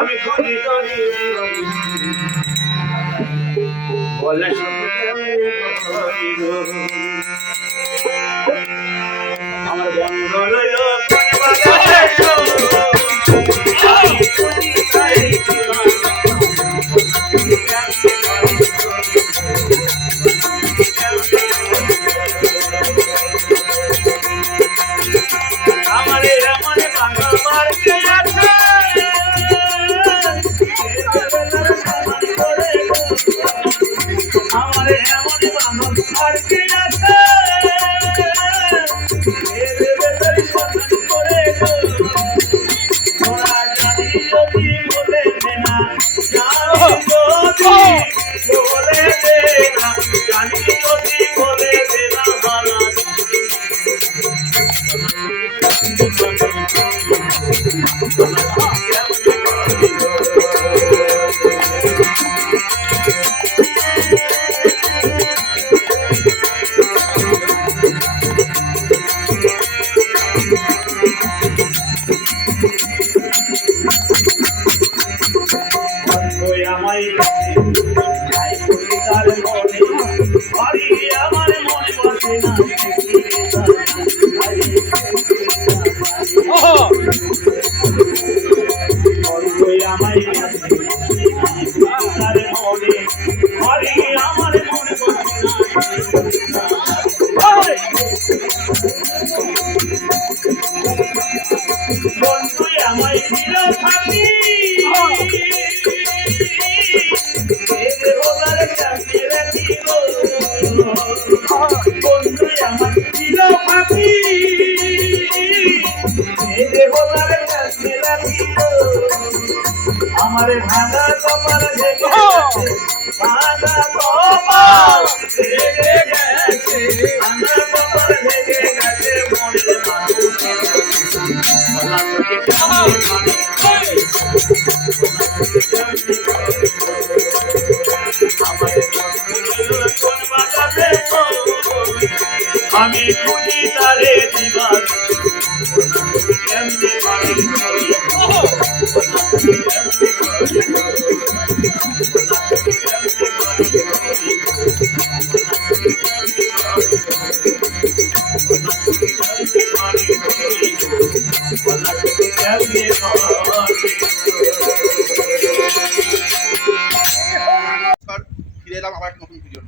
আমি খুঁজি করি বলে আমার বন্ধ রইল বন্ধুই এদের ওলার চাকরি রাখিব আমারে ভাঙা কপাল ভাঙা কপাল দেখে গেছে। ভাঙা কপাল দেখে গেছে মনে আমি এলাম আবার একটা নতুন ভিডিও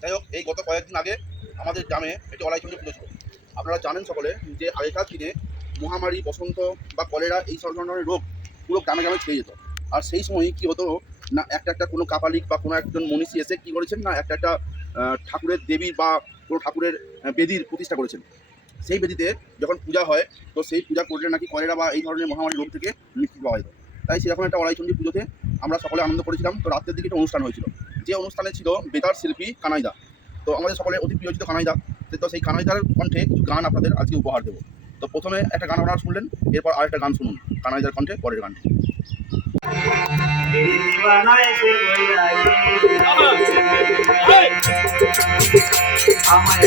যাই হোক, এই গত কয়েকদিন আগে আমাদের গ্রামে একটি অলাইচন্ডী পুজো ছিল আপনারা জানেন সকলে যে আগেকার দিনে মহামারী, বসন্ত বা কলেরা এই সব ধরনের রোগ পুরো গ্রামে গ্রামে ছড়িয়ে যেত। আর সেই সময় কি হতো, না, একটা একটা কোনো কাপালিক বা কোনো একজন মনীষী এসে কি করেছেন না, একটা একটা ঠাকুরের দেবী বা কোনো ঠাকুরের বেদির প্রতিষ্ঠা করেছেন। সেই বেদিতে যখন পূজা হয়, তো সেই পূজা করলে নাকি কলেরা বা এই ধরনের মহামারী রোগ থেকে মুক্তি পাওয়া যেত। তাই সেরকম একটা অলাইচন্ডী পুজোতে আমরা সকলে আনন্দ করেছিলাম। তো রাতের দিকে একটা অনুষ্ঠান হয়েছিল। যে অনুষ্ঠানে ছিল বেতার শিল্পী কানাইদা। তো আমাদের সকলে অতি প্রিয় ছিল কানাইদা। তো সেই কানাইদার কণ্ঠে কিছু গান আপনাদের আজকে উপহার দেবো। তো প্রথমে একটা গান আপনারা শুনলেন, এরপর আরেকটা গান শুনুন, কানাইদার কণ্ঠে, পরের গানটি। আমায়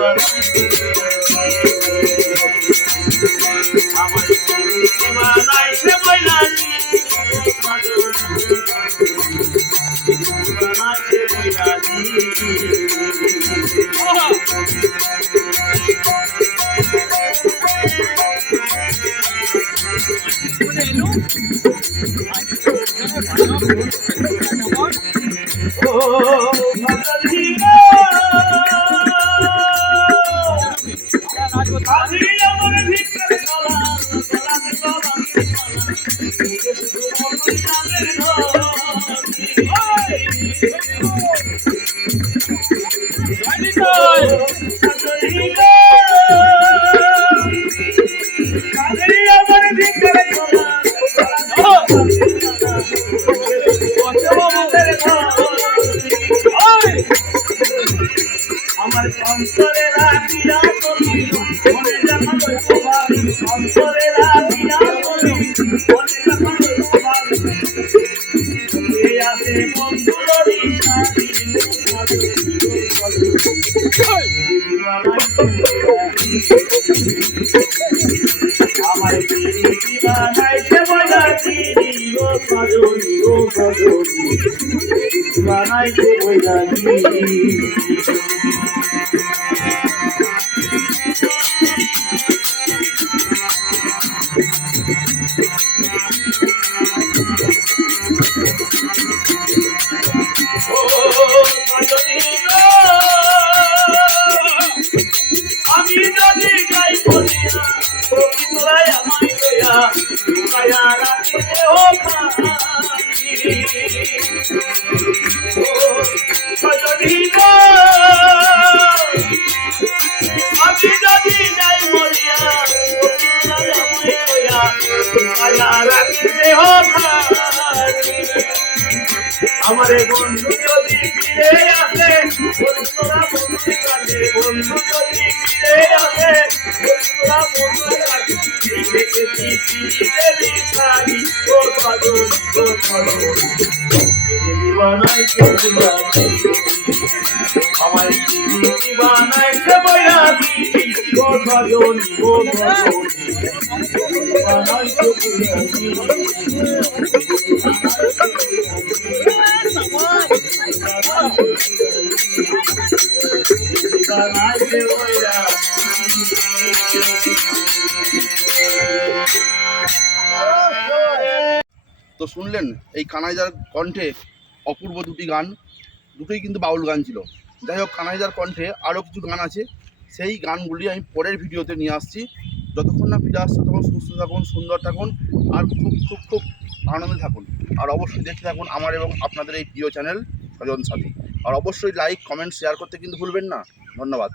বাসি আমার কাঁধে আমার আমার দিদি দিবানাইতে বলা দিদি ও সজনি ও সজনি দিবানাইতে বলা দিদি আমি যদি যাই বলিয়া তোরাই আমায় লইয়া লুকায়া রাখিতে ও ও আমি যদি যাই বলিয়া তোরাই আমায় লইয়া রাখিতে ও খানি আমারে বন্ধু যদি ফিরে আসে বন্ধু যদি ফিরে আসে বন্ধুরা সাধু দিবানাই কে তো শুনলেন, এই কানাইদার কণ্ঠে অপূর্ব দুটি গান, দুটোই কিন্তু বাউল গান ছিল। যাই হোক কানাইদার কণ্ঠে আরও কিছু গান আছে। সেই গানগুলি আমি পরের ভিডিওতে নিয়ে আসছি। যতক্ষণ না ফিরে আসছে তখন সুস্থ থাকুন, সুন্দর থাকুন, আর খুব খুব খুব আনন্দে থাকুন। আর অবশ্যই দেখতে থাকুন আমার এবং আপনাদের এই প্রিয় চ্যানেল স্বজন সাথী আর অবশ্যই লাইক কমেন্ট শেয়ার করতে কিন্তু ভুলবেন না। ধন্যবাদ।